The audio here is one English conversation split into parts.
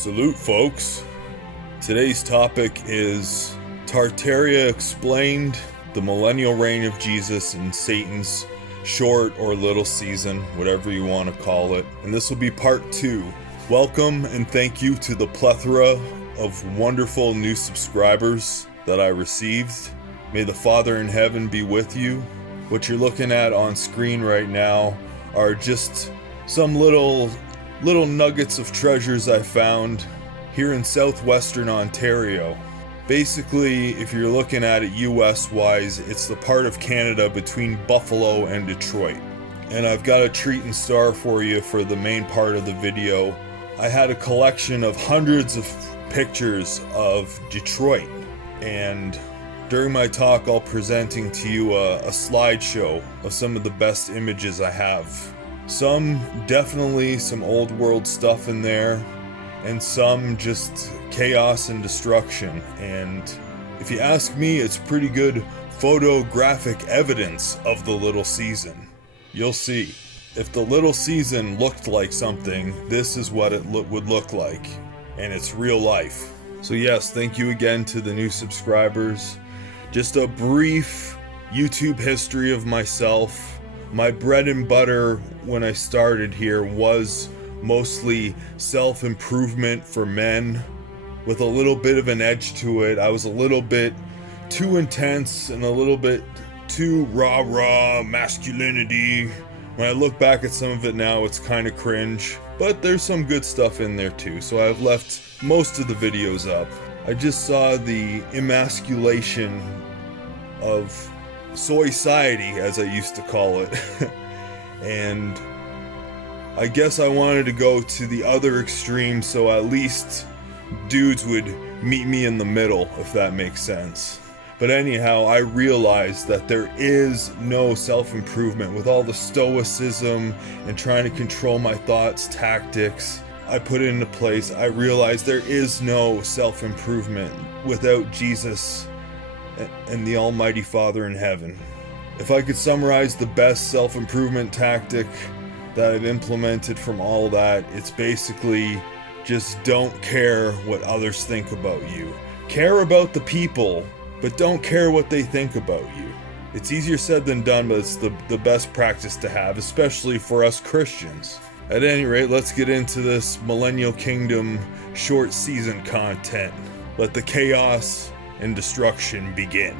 Salute, folks. Today's topic is Tartaria Explained, the Millennial Reign of Jesus and Satan's short or little season, whatever you want to call it. And this will be part 2. Welcome and thank you to the plethora of wonderful new subscribers that I received. May the Father in heaven be with you. What you're looking at on screen right now are just some little nuggets of treasures I found here in southwestern Ontario. Basically, if you're looking at it US-wise, it's the part of Canada between Buffalo and Detroit. And I've got a treat in store for you for the main part of the video. I had a collection of hundreds of pictures of Detroit, and during my talk I'll presenting to you a slideshow of some of the best images I have. Some definitely some old world stuff in there, and some just chaos and destruction. And if you ask me, it's pretty good photographic evidence of the little season. You'll see. If the little season looked like something, this is what it would look like. And it's real life. So yes, thank you again to the new subscribers. Just a brief YouTube history of myself. My bread and butter when I started here was mostly self-improvement for men with a little bit of an edge to it. I was a little bit too intense and a little bit too rah-rah masculinity. When I look back at some of it now, it's kind of cringe, but there's some good stuff in there too, so I've left most of the videos up. I just saw the emasculation of soy-ciety, as I used to call it, and I guess I wanted to go to the other extreme so at least dudes would meet me in the middle, if that makes sense. But anyhow, I realized that there is no self-improvement with all the stoicism and trying to control my thoughts, tactics I put into place. I realized there is no self-improvement without Jesus and the Almighty Father in heaven. If I could summarize the best self-improvement tactic that I've implemented from all that, it's basically just don't care what others think about you. Care about the people, but don't care what they think about you. It's easier said than done, but it's the best practice to have, especially for us Christians. At any rate, let's get into this Millennial Kingdom short season content. Let the chaos and destruction begin.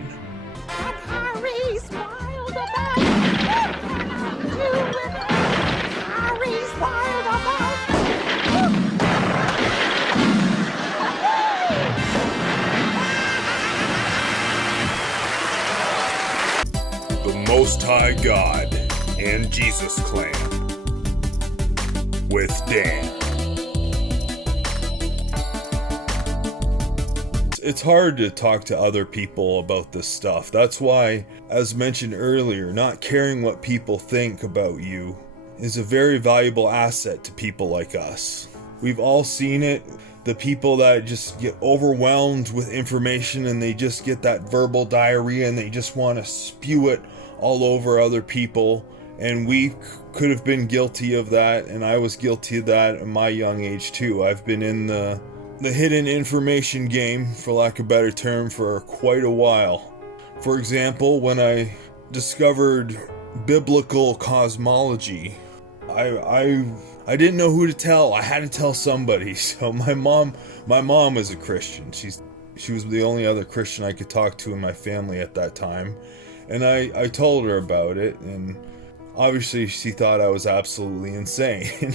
The Most High God and Jesus Clan with Dan. It's hard to talk to other people about this stuff. That's why, as mentioned earlier, not caring what people think about you is a very valuable asset to people like us. We've all seen it. The people that just get overwhelmed with information and they just get that verbal diarrhea and they just want to spew it all over other people. And we could have been guilty of that, and I was guilty of that at my young age too. I've been in the hidden information game, for lack of a better term, for quite a while. For example, when I discovered biblical cosmology, I didn't know who to tell. I had to tell somebody. So my mom is a Christian. She was the only other Christian I could talk to in my family at that time. And I told her about it, and obviously she thought I was absolutely insane.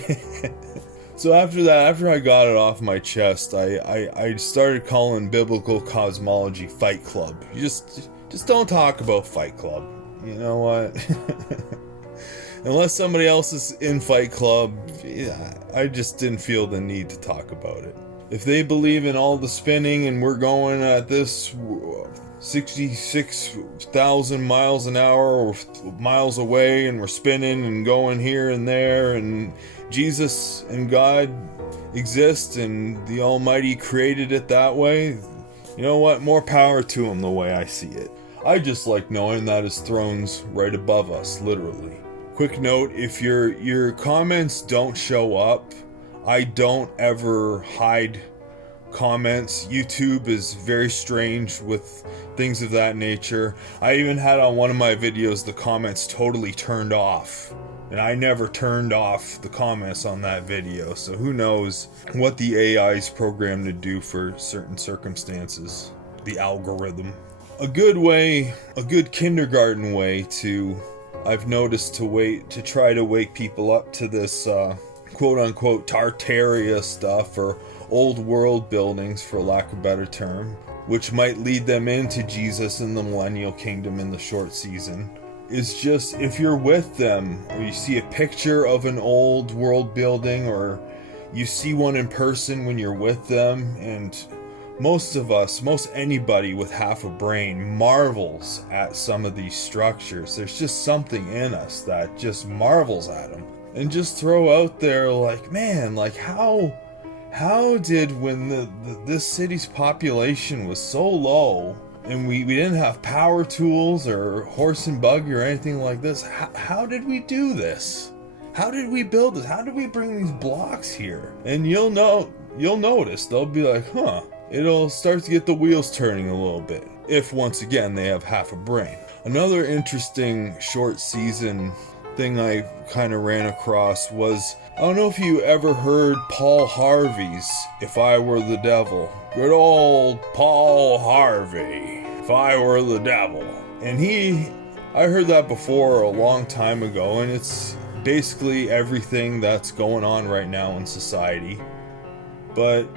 So after that, after I got it off my chest, I started calling biblical cosmology Fight Club. You just don't talk about Fight Club. You know what? Unless somebody else is in Fight Club, yeah, I just didn't feel the need to talk about it. If they believe in all the spinning and we're going at this 66,000 miles an hour or miles away and we're spinning and going here and there, and Jesus and God exist and the Almighty created it that way, you know what? More power to him the way I see it. I just like knowing that his throne's right above us, literally. Quick note, if your comments don't show up, I don't ever hide comments. YouTube is very strange with things of that nature. I even had on one of my videos the comments totally turned off, and I never turned off the comments on that video, so who knows what the AI is programmed to do for certain circumstances. The algorithm. A good kindergarten way to, I've noticed, to try to wake people up to this quote unquote Tartaria stuff, or old world buildings for lack of a better term, which might lead them into Jesus and the millennial kingdom in the short season, is just, if you're with them or you see a picture of an old world building, or you see one in person when you're with them, and most anybody with half a brain marvels at some of these structures. There's just something in us that just marvels at them. And just throw out there, like, man, like how did, when this city's population was so low and we didn't have power tools or horse and buggy or anything like this, how did we do this? How did we build this? How did we bring these blocks here? And you'll notice, they'll be like, huh, it'll start to get the wheels turning a little bit, if once again they have half a brain. Another interesting short season thing I kind of ran across was, I don't know if you ever heard Paul Harvey's If I Were the Devil. Good old Paul Harvey, If I Were the Devil. And I heard that before a long time ago, and it's basically everything that's going on right now in society. But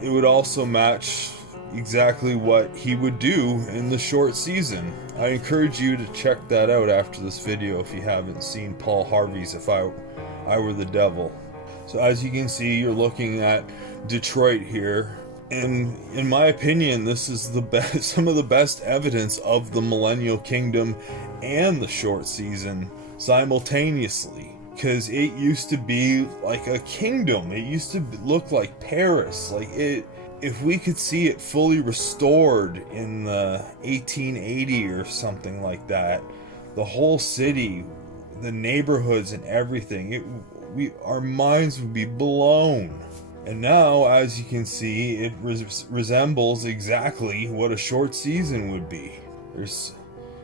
it would also match exactly what he would do in the short season. I encourage you to check that out after this video if you haven't seen Paul Harvey's If I Were the Devil. So as you can see, you're looking at Detroit here, and in my opinion, this is the best, some of the best evidence of the millennial kingdom and the short season simultaneously. Because it used to be like a kingdom. It used to look like Paris. Like it, if we could see it fully restored in the 1880 or something like that, the whole city, the neighborhoods and everything, our minds would be blown. And now, as you can see, it resembles exactly what a short season would be. There's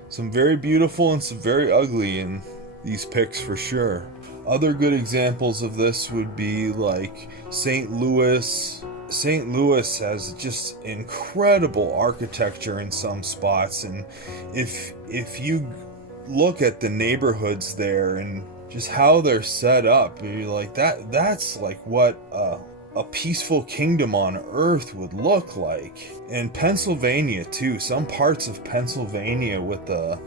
some very beautiful and some very ugly in these pics for sure. Other good examples of this would be like St. Louis. St. Louis has just incredible architecture in some spots, and if you look at the neighborhoods there and just how they're set up, you're like, that's like what a peaceful kingdom on earth would look like. And Pennsylvania too, some parts of Pennsylvania with the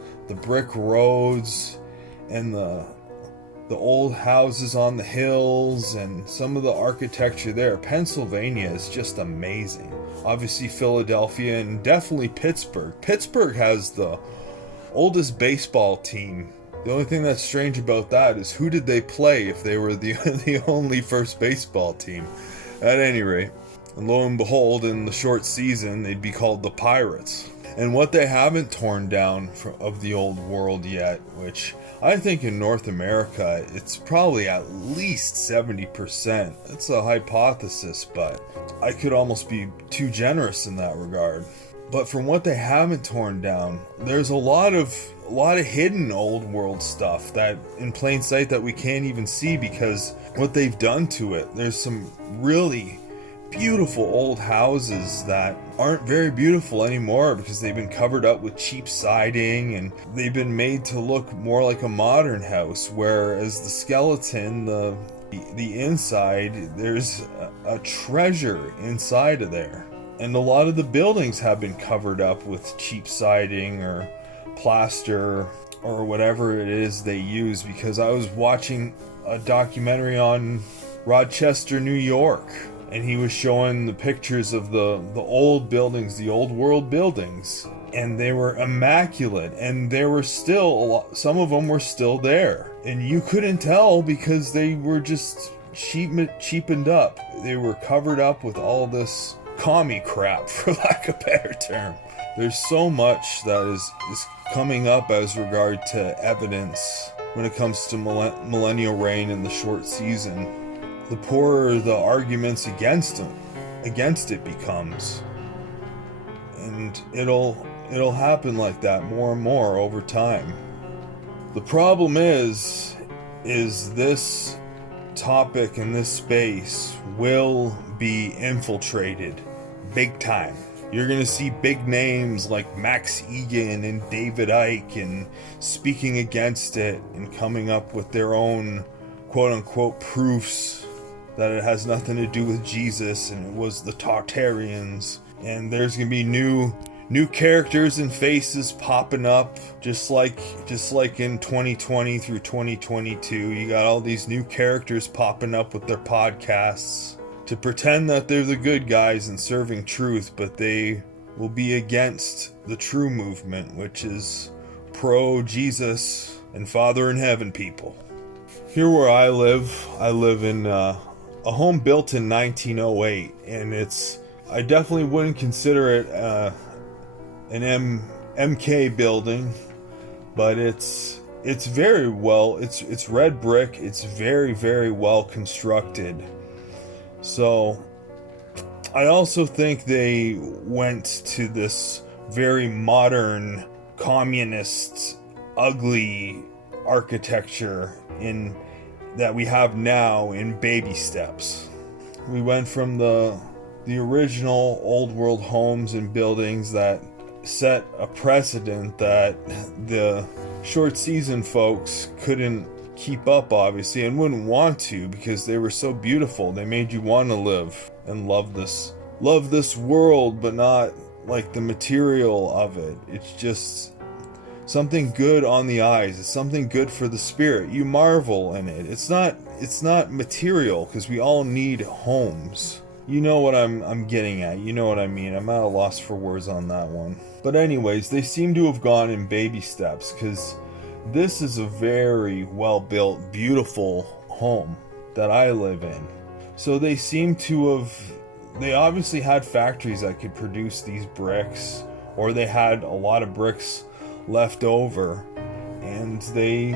brick roads and the old houses on the hills and some of the architecture there. Pennsylvania is just amazing. Obviously Philadelphia and definitely Pittsburgh. Pittsburgh has the oldest baseball team. The only thing that's strange about that is, who did they play if they were the only first baseball team? At any rate, and lo and behold, in the short season, they'd be called the Pirates. And what they haven't torn down of the old world yet, which I think in North America, it's probably at least 70%. It's a hypothesis, but I could almost be too generous in that regard. But from what they haven't torn down, there's a lot of hidden old world stuff that in plain sight that we can't even see because what they've done to it. There's some really beautiful old houses that aren't very beautiful anymore because they've been covered up with cheap siding and they've been made to look more like a modern house, whereas the skeleton, the inside, there's a treasure inside of there. And a lot of the buildings have been covered up with cheap siding or plaster or whatever it is they use, because I was watching a documentary on Rochester, New York, and he was showing the pictures of the old buildings, the old world buildings, and they were immaculate, and there were still some of them were still there, and you couldn't tell because they were just cheapened up. They were covered up with all this commie crap, for lack of a better term. There's so much that is coming up as regard to evidence when it comes to millennial reign in the short season. the poorer the arguments against it becomes. And it'll happen like that more and more over time. The problem is this topic in this space will be infiltrated big time. You're going to see big names like Max Egan and David Icke and speaking against it and coming up with their own quote-unquote proofs that it has nothing to do with Jesus and it was the Tartarians. And there's going to be new characters and faces popping up, just like in 2020 through 2022. You got all these new characters popping up with their podcasts to pretend that they're the good guys and serving truth, but they will be against the true movement, which is pro-Jesus and Father in Heaven people. Here where I live in a home built in 1908, and I definitely wouldn't consider it an MK building, but it's very well, it's red brick, it's very, very well constructed. So I also think they went to this very modern, communist, ugly architecture that we have now in baby steps. We went from the original old world homes and buildings that set a precedent that the short season folks couldn't keep up, obviously, and wouldn't want to, because they were so beautiful. They made you want to live and love this world, but not like the material of it. It's just something good on the eyes. It's something good for the spirit. You marvel in it. It's not material, because we all need homes. You know what I'm getting at. You know what I mean. I'm at a loss for words on that one. But anyways, they seem to have gone in baby steps, because this is a very well-built, beautiful home that I live in. So they seem to have... They obviously had factories that could produce these bricks, or they had a lot of bricks left over, and they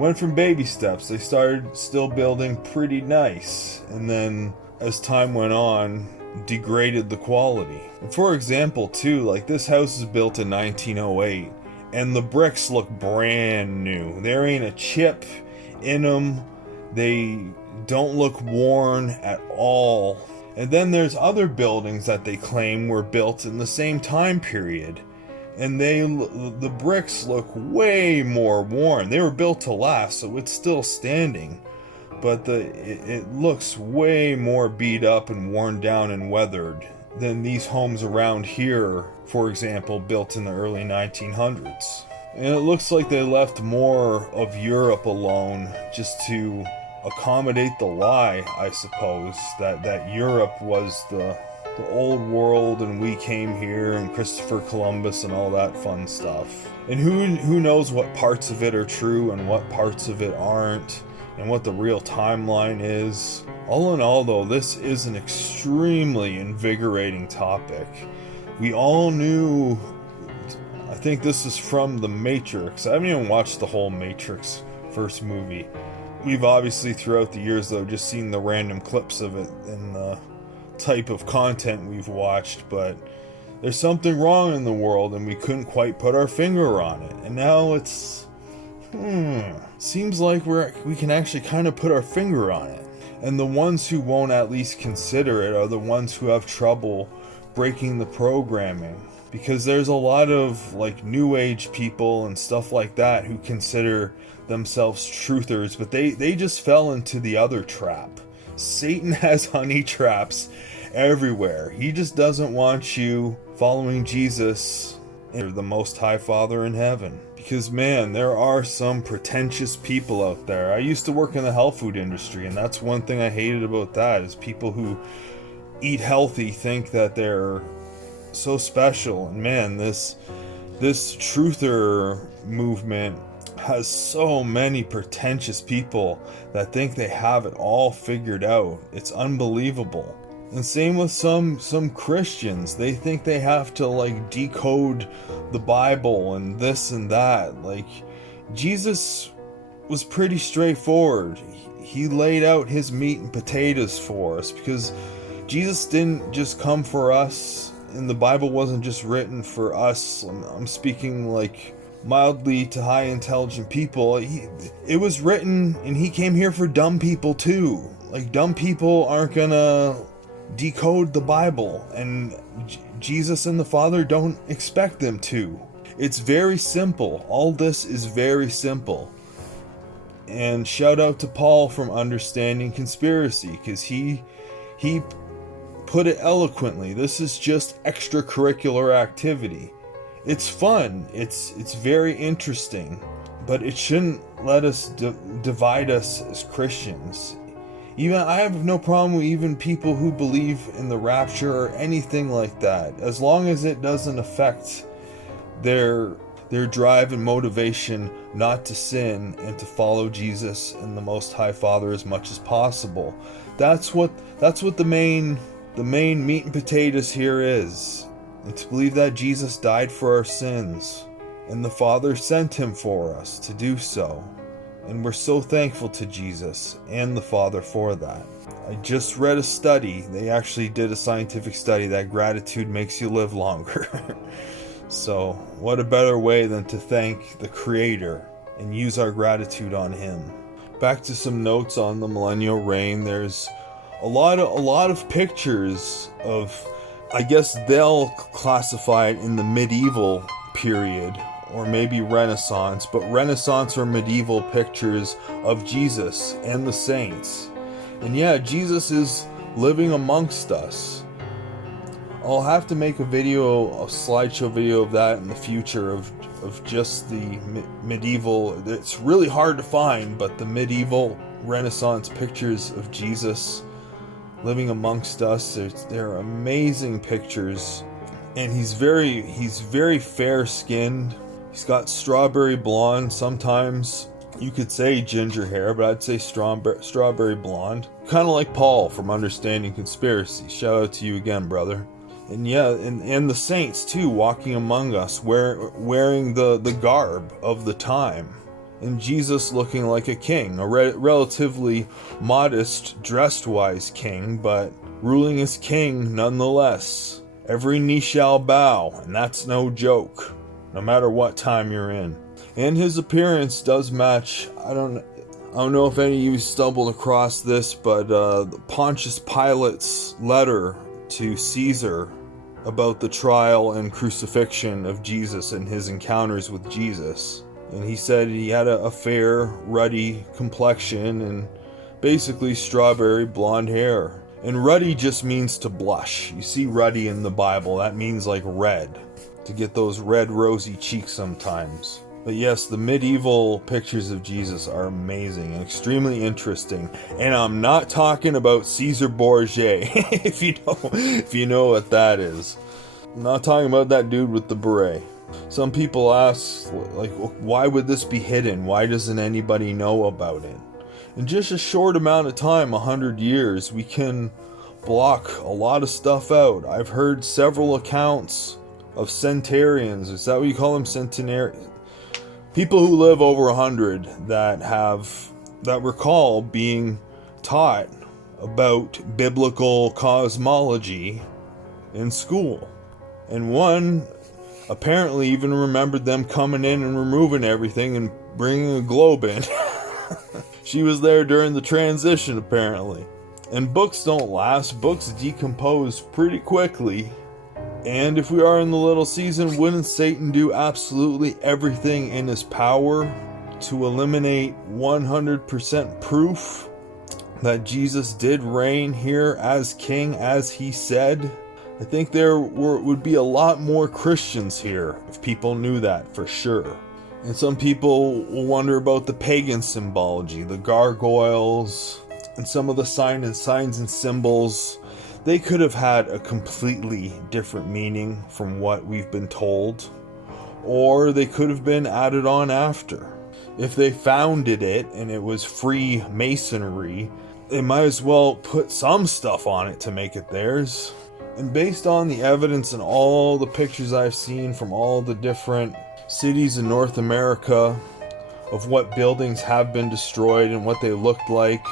went from baby steps. They started still building pretty nice, and then as time went on, degraded the quality. And for example, too, like this house is built in 1908, and the bricks look brand new. There ain't a chip in them. They don't look worn at all. And then there's other buildings that they claim were built in the same time period, and the bricks look way more worn. They were built to last, so it's still standing, but it looks way more beat up and worn down and weathered than these homes around here, for example, built in the early 1900s. And it looks like they left more of Europe alone just to accommodate the lie, I suppose, that Europe was the old world and we came here, and Christopher Columbus and all that fun stuff. And who knows what parts of it are true and what parts of it aren't, and what the real timeline is. All in all, though, this is an extremely invigorating topic. We all knew... I think this is from The Matrix. I haven't even watched the whole Matrix first movie. We've obviously throughout the years, though, just seen the random clips of it and the type of content we've watched, but there's something wrong in the world and we couldn't quite put our finger on it. And now it's... seems like we can actually kind of put our finger on it. And the ones who won't at least consider it are the ones who have trouble breaking the programming. Because there's a lot of like new age people and stuff like that who consider themselves truthers, but they just fell into the other trap. Satan has honey traps everywhere. He just doesn't want you following Jesus, the Most High Father in heaven. Because man, there are some pretentious people out there. I used to work in the health food industry, and that's one thing I hated about that, is people who eat healthy think that they're so special. And man, this truther movement has so many pretentious people that think they have it all figured out. It's unbelievable. And same with some Christians. They think they have to like decode the Bible and this and that. Like, Jesus was pretty straightforward. he laid out his meat and potatoes for us, because Jesus didn't just come for us, and the Bible wasn't just written for us. I'm speaking like mildly to high intelligent people. It was written, and he came here for dumb people too. Like, dumb people aren't gonna decode the Bible, and Jesus and the Father don't expect them to. It's very simple. All this is very simple. And shout out to Paul from Understanding Conspiracy, because he put it eloquently. This is just extracurricular activity. It's fun. It's very interesting, but it shouldn't let us divide us as Christians. Even I have no problem with even people who believe in the rapture or anything like that, as long as it doesn't affect their drive and motivation not to sin and to follow Jesus and the Most High Father as much as possible. That's what the main meat and potatoes here is. And to believe that Jesus died for our sins, and the Father sent him for us to do so. And we're so thankful to Jesus and the Father for that. I just read a study. They actually did a scientific study that gratitude makes you live longer. So, what a better way than to thank the Creator and use our gratitude on Him. Back to some notes on the millennial reign. There's a lot of pictures of, I guess they'll classify it in the medieval period, or maybe Renaissance, but Renaissance or medieval pictures of Jesus and the saints. And yeah, Jesus is living amongst us. I'll have to make a slideshow video of that in the future of just the medieval. It's really hard to find, but the medieval Renaissance pictures of Jesus living amongst us. They're amazing pictures, and he's very fair-skinned. He's got strawberry blonde. Sometimes you could say ginger hair, but I'd say strawberry blonde. Kind of like Paul from Understanding Conspiracy. Shout out to you again, brother. And yeah, and the saints too, walking among us, wearing the garb of the time. And Jesus looking like a king, a relatively modest, dressed-wise king, but ruling as king nonetheless. Every knee shall bow, and that's no joke, no matter what time you're in. And his appearance does match. I don't know if any of you stumbled across this, but Pontius Pilate's letter to Caesar about the trial and crucifixion of Jesus and his encounters with Jesus. And he said he had a fair, ruddy complexion and basically strawberry blonde hair. And ruddy just means to blush. You see ruddy in the Bible, that means like red. To get those red rosy cheeks sometimes. But yes, the medieval pictures of Jesus are amazing and extremely interesting. And I'm not talking about Caesar Borgia, if you know what that is. I'm not talking about that dude with the beret. Some people ask, like, why would this be hidden? Why doesn't anybody know about it? In just a short amount of time, 100 years, we can block a lot of stuff out. I've heard several accounts of centenarians. Is that what you call them? Centenarians? People who live over 100 that recall being taught about biblical cosmology in school. And one apparently even remembered them coming in and removing everything and bringing a globe in. She was there during the transition, apparently. And books don't last. Books decompose pretty quickly. And if we are in the little season, wouldn't Satan do absolutely everything in his power to eliminate 100% proof that Jesus did reign here as king, as he said? I think there would be a lot more Christians here if people knew that for sure. And some people will wonder about the pagan symbology, the gargoyles, and some of the signs and symbols. They could have had a completely different meaning from what we've been told, or they could have been added on after. If they founded it and it was free masonry, they might as well put some stuff on it to make it theirs. And based on the evidence and all the pictures I've seen from all the different cities in North America, of what buildings have been destroyed and what they looked like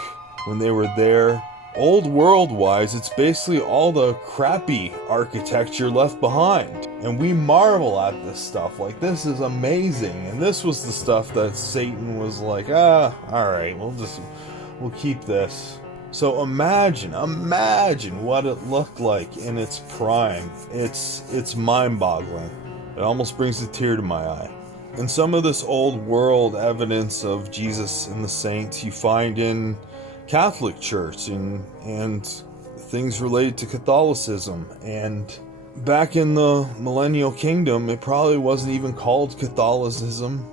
when they were there. Old world wise, it's basically all the crappy architecture left behind. And we marvel at this stuff, like this is amazing. And this was the stuff that Satan was like, alright, we'll keep this. So imagine what it looked like in its prime. It's mind-boggling. It almost brings a tear to my eye. And some of this old world evidence of Jesus and the saints you find in Catholic Church and things related to Catholicism. And back in the Millennial Kingdom, it probably wasn't even called Catholicism.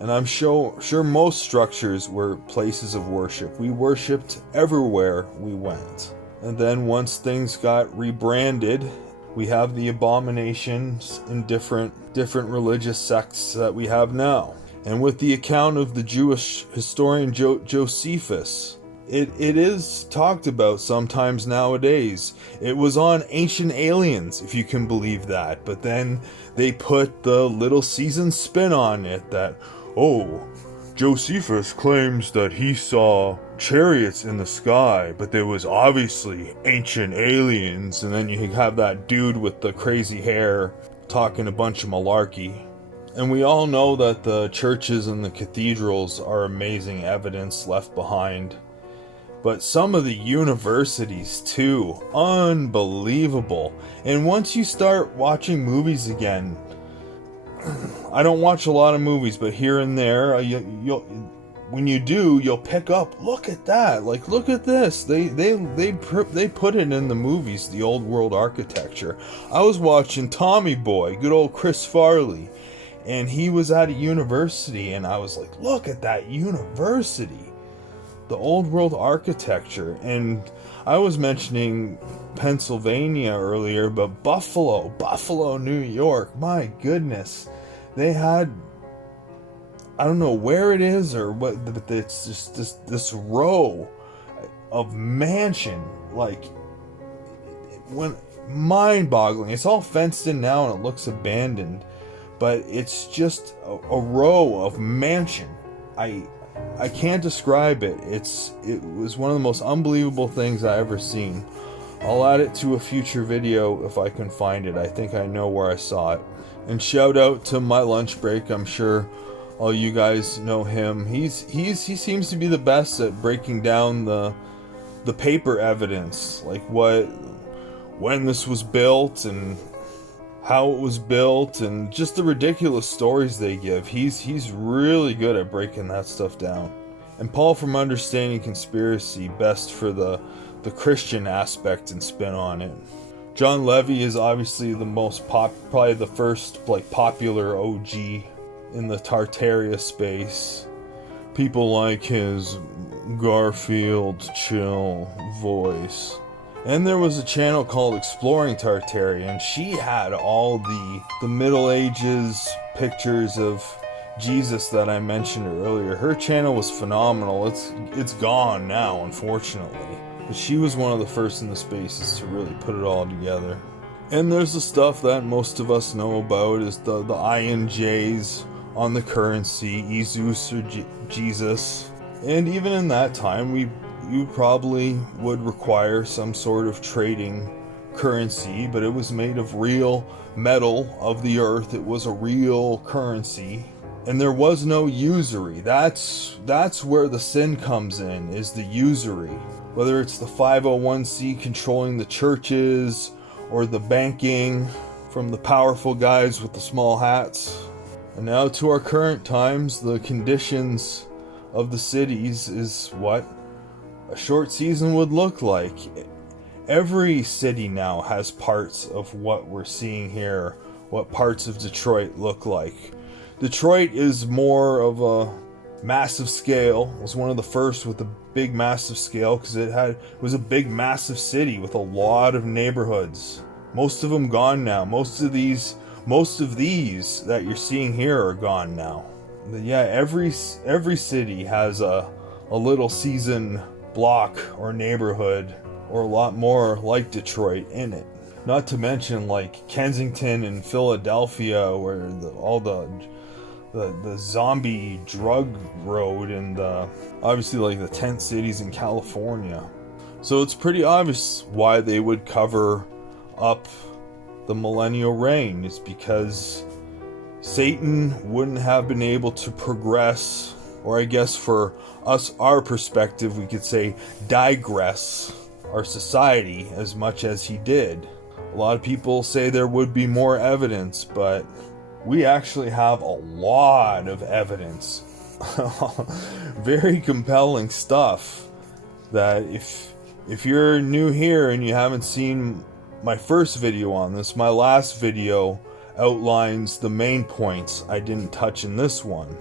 And I'm sure most structures were places of worship. We worshipped everywhere we went. And then once things got rebranded, we have the abominations in different religious sects that we have now. And with the account of the Jewish historian Josephus, it is talked about sometimes nowadays. It was on Ancient Aliens, if you can believe that. But then they put the Little Caesar spin on it that, Josephus claims that he saw chariots in the sky, but there was obviously ancient aliens. And then you have that dude with the crazy hair talking a bunch of malarkey. And we all know that the churches and the cathedrals are amazing evidence left behind. But some of the universities too, unbelievable. And once you start watching movies again, I don't watch a lot of movies, but here and there, when you do, you'll pick up, look at that, like look at this. They put it in the movies, the old world architecture. I was watching Tommy Boy, good old Chris Farley, and he was at a university, and I was like, look at that university, the old world architecture. And I was mentioning Pennsylvania earlier, but Buffalo, New York, my goodness, they had, I don't know where it is or what, but it's just this row of mansion, like, when mind-boggling. It's all fenced in now and it looks abandoned, but it's just a row of mansion. I can't describe it. It was one of the most unbelievable things I ever seen. I'll add it to a future video if I can find it. I think I know where I saw it. And shout out to My Lunch Break. I'm sure all you guys know him. He seems to be the best at breaking down the paper evidence, like when this was built and how it was built, and just the ridiculous stories they give. He's really good at breaking that stuff down. And Paul from Understanding Conspiracy, best for the Christian aspect and spin on it. John Levy is obviously the most probably the first popular OG in the Tartaria space. People like his Garfield chill voice. And there was a channel called Exploring Tartaria, and she had all the Middle Ages pictures of Jesus that I mentioned earlier. Her channel was phenomenal. It's gone now, unfortunately. But she was one of the first in the spaces to really put it all together. And there's the stuff that most of us know about, is the INJs on the currency, Jesus or Jesus. And even in that time, you probably would require some sort of trading currency, but it was made of real metal of the earth. It was a real currency. And there was no usury. That's where the sin comes in, is the usury. Whether it's the 501c controlling the churches, or the banking from the powerful guys with the small hats. And now to our current times, the conditions of the cities is what a short season would look like. Every city now has parts of what we're seeing here, what parts of Detroit look like. Detroit is more of a massive scale. It was one of the first with a big massive scale because it was a big massive city with a lot of neighborhoods. Most of them gone now. Most of these that you're seeing here are gone now. But yeah, every city has a little season block or neighborhood, or a lot more like Detroit in it. Not to mention like Kensington and Philadelphia, where all the the zombie drug road and obviously like the tent cities in California. So it's pretty obvious why they would cover up the millennial reign. Is because Satan wouldn't have been able to progress, or I guess for us, our perspective, we could say digress our society as much as he did. A lot of people say there would be more evidence, but we actually have a lot of evidence. Very compelling stuff that if you're new here and you haven't seen my first video on this, my last video outlines the main points I didn't touch in this one.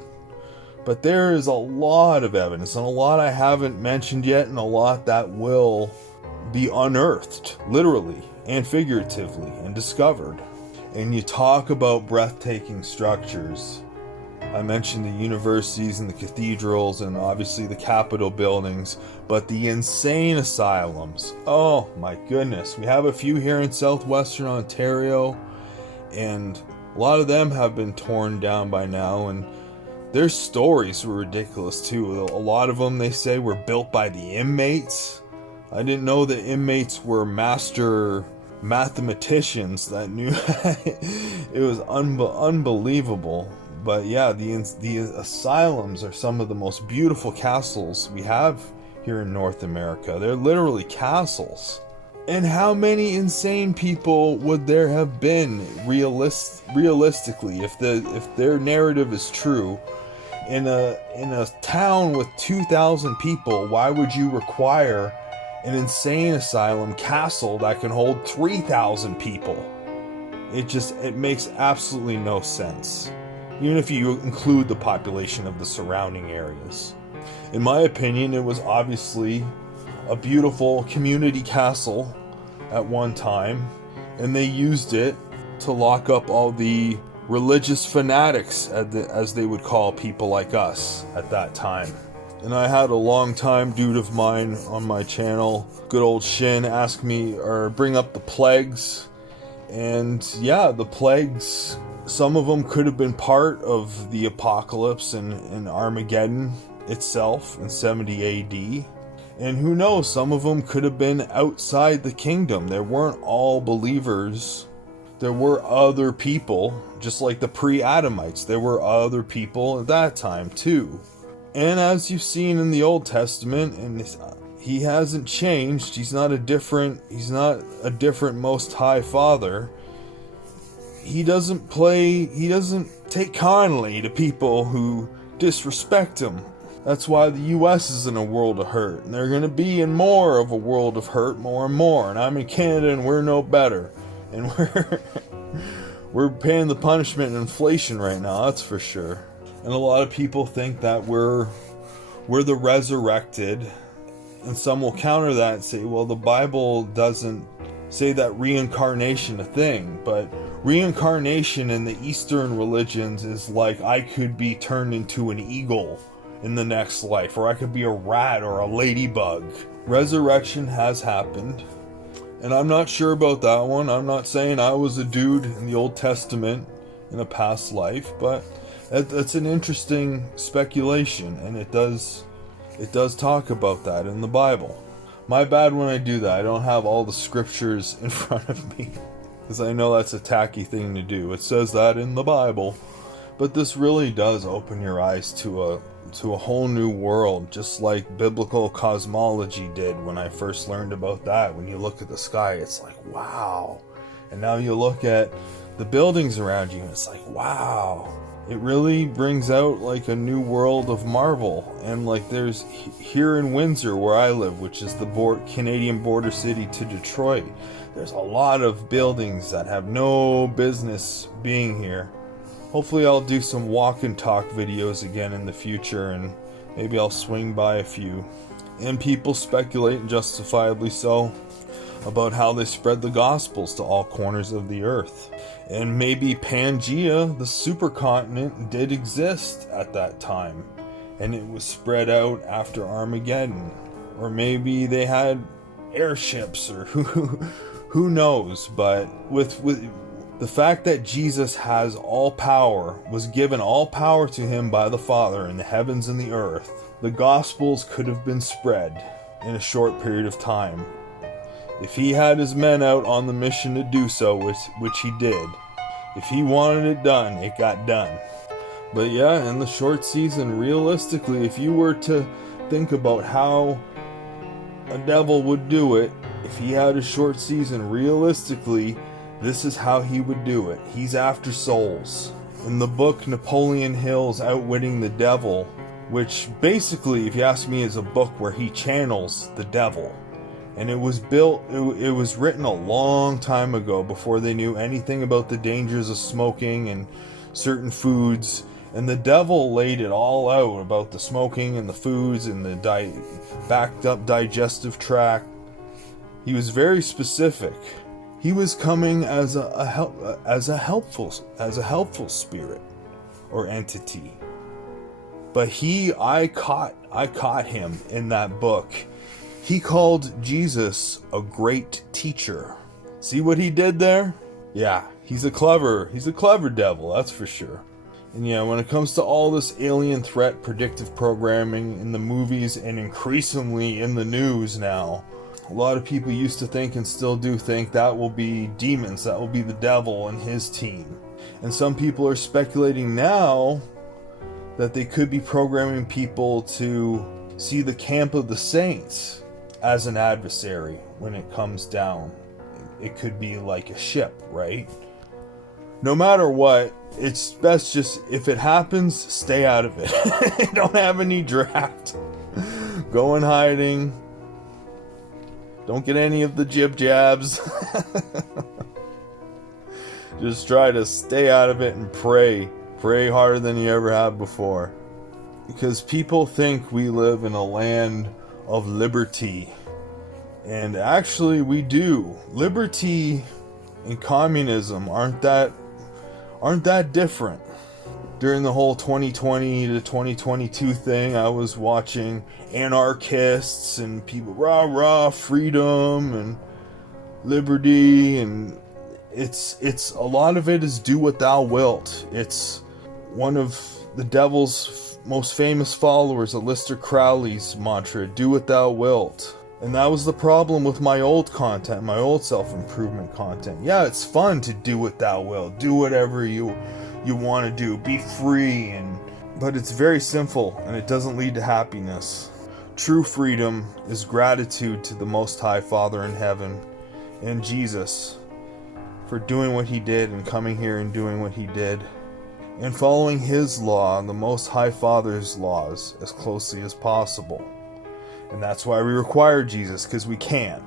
But there is a lot of evidence, and a lot I haven't mentioned yet, and a lot that will be unearthed, literally and figuratively, and discovered. And you talk about breathtaking structures. I mentioned the universities and the cathedrals and obviously the Capitol buildings, but the insane asylums. Oh my goodness. We have a few here in southwestern Ontario, and a lot of them have been torn down by now, and their stories were ridiculous too. A lot of them, they say, were built by the inmates. I didn't know that inmates were master mathematicians that knew. It was unbelievable. But yeah, the asylums are some of the most beautiful castles we have here in North America. They're literally castles. And how many insane people would there have been realistically if their narrative is true? In a town with 2,000 people, why would you require an insane asylum castle that can hold 3,000 people? It makes absolutely no sense, even if you include the population of the surrounding areas. In my opinion, it was obviously a beautiful community castle at one time, and they used it to lock up all the religious fanatics, as they would call people like us at that time. And I had a long-time dude of mine on my channel, good old Shin, ask me or bring up the plagues. And yeah, the plagues, some of them could have been part of the apocalypse and Armageddon itself in 70 AD. And who knows, some of them could have been outside the kingdom. They weren't all believers. There were other people, just like the pre-Adamites. There were other people at that time too. And as you've seen in the Old Testament, and he hasn't changed. He's not a different Most High Father. He doesn't take kindly to people who disrespect him. That's why the U.S. is in a world of hurt, and they're going to be in more of a world of hurt more and more. And I'm in Canada, and we're no better. And we're paying the punishment in inflation right now, that's for sure. And a lot of people think that we're the resurrected, and some will counter that and say, well, the Bible doesn't say that reincarnation a thing. But reincarnation in the Eastern religions is like I could be turned into an eagle in the next life, or I could be a rat or a ladybug. Resurrection has happened. And I'm not sure about that one. I'm not saying I was a dude in the Old Testament in a past life, but that's an interesting speculation, and it does talk about that in the Bible. My bad when I do that. I don't have all the scriptures in front of me, because I know that's a tacky thing to do. It says that in the Bible. But this really does open your eyes to a whole new world, just like biblical cosmology did when I first learned about that. When you look at the sky, it's like, wow. And now you look at the buildings around you, and it's like, wow. It really brings out like a new world of marvel. And like there's here in Windsor, where I live, which is the Canadian border city to Detroit, there's a lot of buildings that have no business being here. Hopefully I'll do some walk and talk videos again in the future, and maybe I'll swing by a few. And people speculate, and justifiably so, about how they spread the Gospels to all corners of the earth. And maybe Pangea, the supercontinent, did exist at that time, and it was spread out after Armageddon. Or maybe they had airships, or who knows. But with The fact that Jesus has all power, was given all power to him by the Father in the heavens and the earth, the Gospels could have been spread in a short period of time. If he had his men out on the mission to do so, which he did, if he wanted it done, it got done. But yeah, in the short season, realistically, if you were to think about how a devil would do it, if he had a short season, realistically, this is how he would do it. He's after souls. In the book Napoleon Hill's Outwitting the Devil, which basically, if you ask me, is a book where he channels the devil. And it was written a long time ago, before they knew anything about the dangers of smoking and certain foods. And the devil laid it all out about the smoking and the foods and the backed up digestive tract. He was very specific. He was coming as a helpful spirit or entity. But I caught him in that book. He called Jesus a great teacher. See what he did there? Yeah, he's a clever devil, that's for sure. And yeah, when it comes to all this alien threat predictive programming in the movies and increasingly in the news now, a lot of people used to think and still do think that will be demons, that will be the devil and his team. And some people are speculating now that they could be programming people to see the camp of the saints as an adversary when it comes down. It could be like a ship, right? No matter what, it's best just, if it happens, stay out of it. Don't have any draft. Go in hiding. Don't get any of the jib jabs. Just try to stay out of it and pray. Pray harder than you ever have before. Because people think we live in a land of liberty. And actually we do. Liberty and communism aren't that different. During the whole 2020 to 2022 thing, I was watching anarchists and people rah freedom and liberty, and it's a lot of it is do what thou wilt. It's one of the devil's most famous followers, Aleister Crowley's mantra, do what thou wilt. And that was the problem with my old content, my old self-improvement content. Yeah, it's fun to do what thou wilt, do whatever you want to do, be free, but it's very sinful and it doesn't lead to happiness. True freedom is gratitude to the Most High Father in heaven and Jesus for doing what he did and coming here and doing what he did and following his law, the Most High Father's laws, as closely as possible. And that's why we require Jesus, because we can.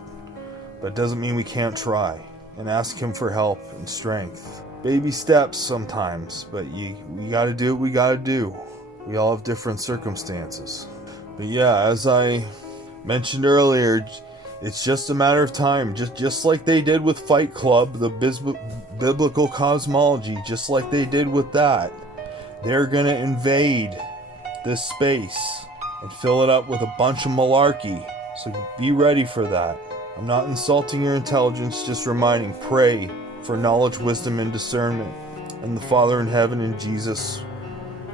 But it doesn't mean we can't try and ask him for help and strength. Baby steps sometimes, but we gotta do what we gotta do. We all have different circumstances. But yeah, as I mentioned earlier, it's just a matter of time. Just like they did with Fight Club, the biblical cosmology, just like they did with that. They're gonna invade this space and fill it up with a bunch of malarkey. So be ready for that. I'm not insulting your intelligence, just reminding, pray for knowledge, wisdom, and discernment. And the Father in heaven and Jesus,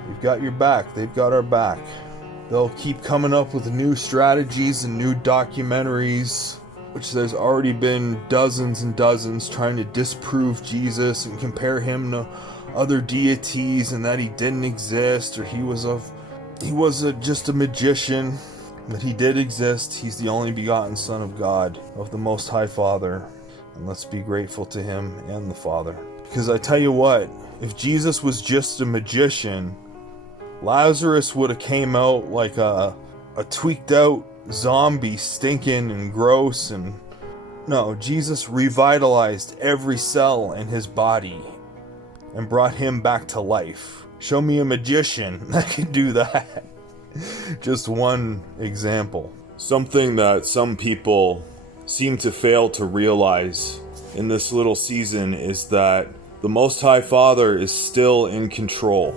we've got your back. They've got our back. They'll keep coming up with new strategies and new documentaries, which there's already been dozens and dozens trying to disprove Jesus and compare him to other deities and that he didn't exist or he was just a magician. But he did exist. He's the only begotten Son of God, of the Most High Father. And let's be grateful to him and the Father. Because I tell you what, if Jesus was just a magician, Lazarus would have came out like a tweaked out zombie, stinking and gross. And no, Jesus revitalized every cell in his body and brought him back to life. Show me a magician that can do that. Just one example. Something that some people seem to fail to realize in this little season is that the Most High Father is still in control.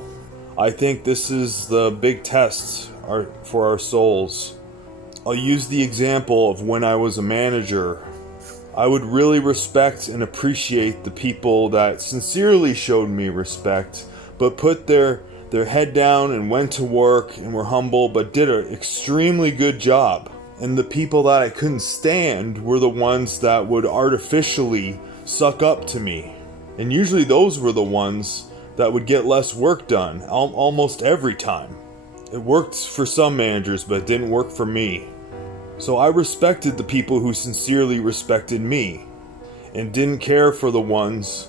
I think this is the big test for our souls. I'll use the example of when I was a manager I would really respect and appreciate the people that sincerely showed me respect, but put their head down and went to work and were humble, but did an extremely good job. And the people that I couldn't stand were the ones that would artificially suck up to me. And usually those were the ones that would get less work done, almost every time. It worked for some managers, but it didn't work for me. So I respected the people who sincerely respected me, and didn't care for the ones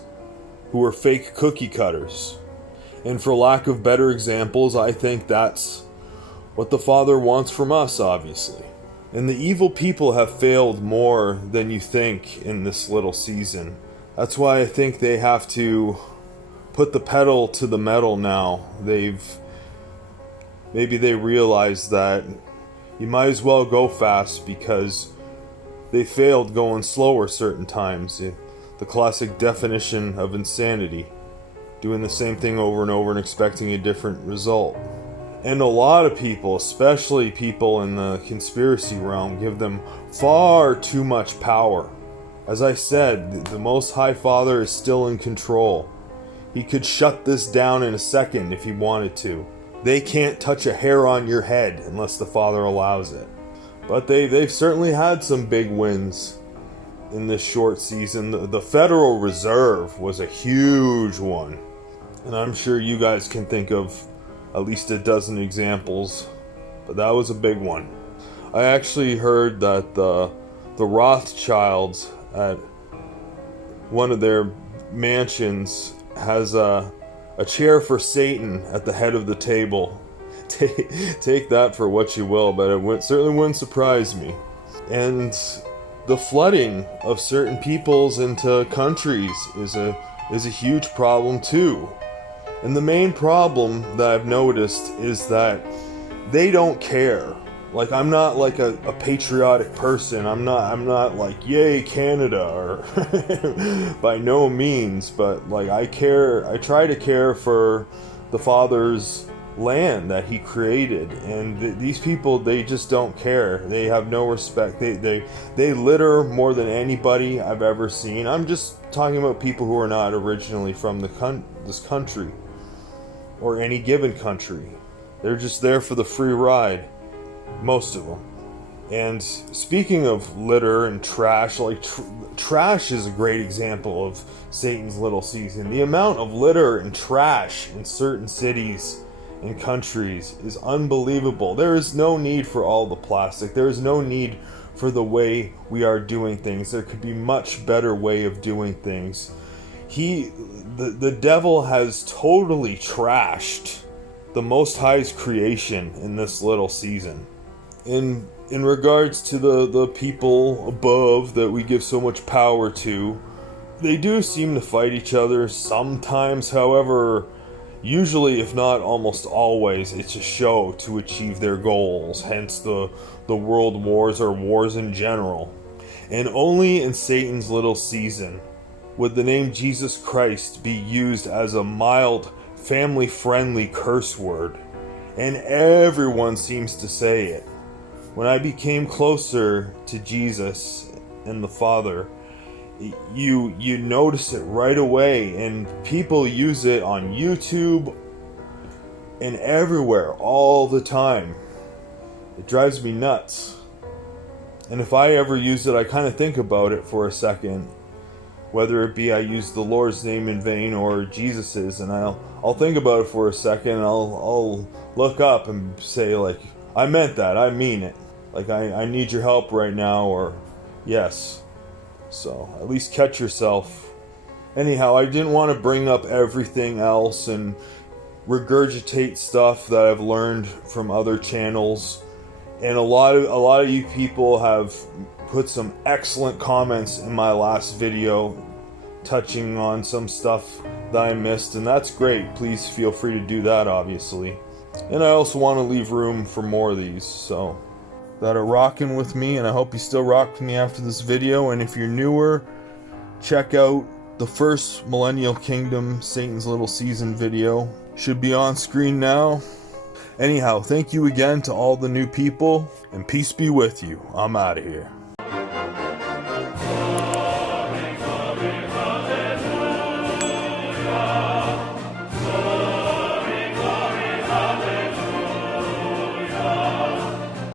who were fake cookie cutters. And for lack of better examples, I think that's what the Father wants from us, obviously. And the evil people have failed more than you think in this little season. That's why I think they have to put the pedal to the metal now. Maybe they realize that you might as well go fast, because they failed going slower certain times. The classic definition of insanity. Doing the same thing over and over and expecting a different result. And a lot of people, especially people in the conspiracy realm, give them far too much power. As I said, the Most High Father is still in control. He could shut this down in a second if he wanted to. They can't touch a hair on your head unless the Father allows it. But they've certainly had some big wins in this short season. The Federal Reserve was a huge one. And I'm sure you guys can think of at least a dozen examples. But that was a big one. I actually heard that the Rothschilds at one of their mansions has a chair for Satan at the head of the table. Take that for what you will, but it certainly wouldn't surprise me. And the flooding of certain peoples into countries is a huge problem too. And the main problem that I've noticed is that they don't care. Like, I'm not like a patriotic person. I'm not like, yay, Canada, or by no means, but like I try to care for the Father's land that he created. And these people, they just don't care. They have no respect. They litter more than anybody I've ever seen. I'm just talking about people who are not originally from this country, or any given country. They're just there for the free ride. Most of them. And speaking of litter and trash, like trash is a great example of Satan's little season. The amount of litter and trash in certain cities and countries is unbelievable. There is no need for all the plastic. There is no need for the way we are doing things. There could be much better way of doing things. The devil has totally trashed the Most High's creation in this little season. In regards to the people above that we give so much power to, they do seem to fight each other sometimes. However, usually, if not almost always, it's a show to achieve their goals, hence the world wars or wars in general. And only in Satan's little season would the name Jesus Christ be used as a mild, family-friendly curse word, and everyone seems to say it. When I became closer to Jesus and the Father, you notice it right away, and people use it on YouTube and everywhere all the time. It drives me nuts. And if I ever use it, I kind of think about it for a second, whether it be I use the Lord's name in vain or Jesus's, and I'll think about it for a second, and I'll look up and say, like, I meant that, I mean it. Like, I need your help right now, or yes. So, at least catch yourself. Anyhow, I didn't want to bring up everything else and regurgitate stuff that I've learned from other channels. And a lot of you people have put some excellent comments in my last video touching on some stuff that I missed, and that's great. Please feel free to do that, obviously. And I also want to leave room for more of these, so that are rocking with me, and I hope you still rock with me after this video. And if you're newer, check out the first Millennial Kingdom Satan's Little Season video. Should be on screen now. Anyhow, thank you again to all the new people, and peace be with you. I'm out of here.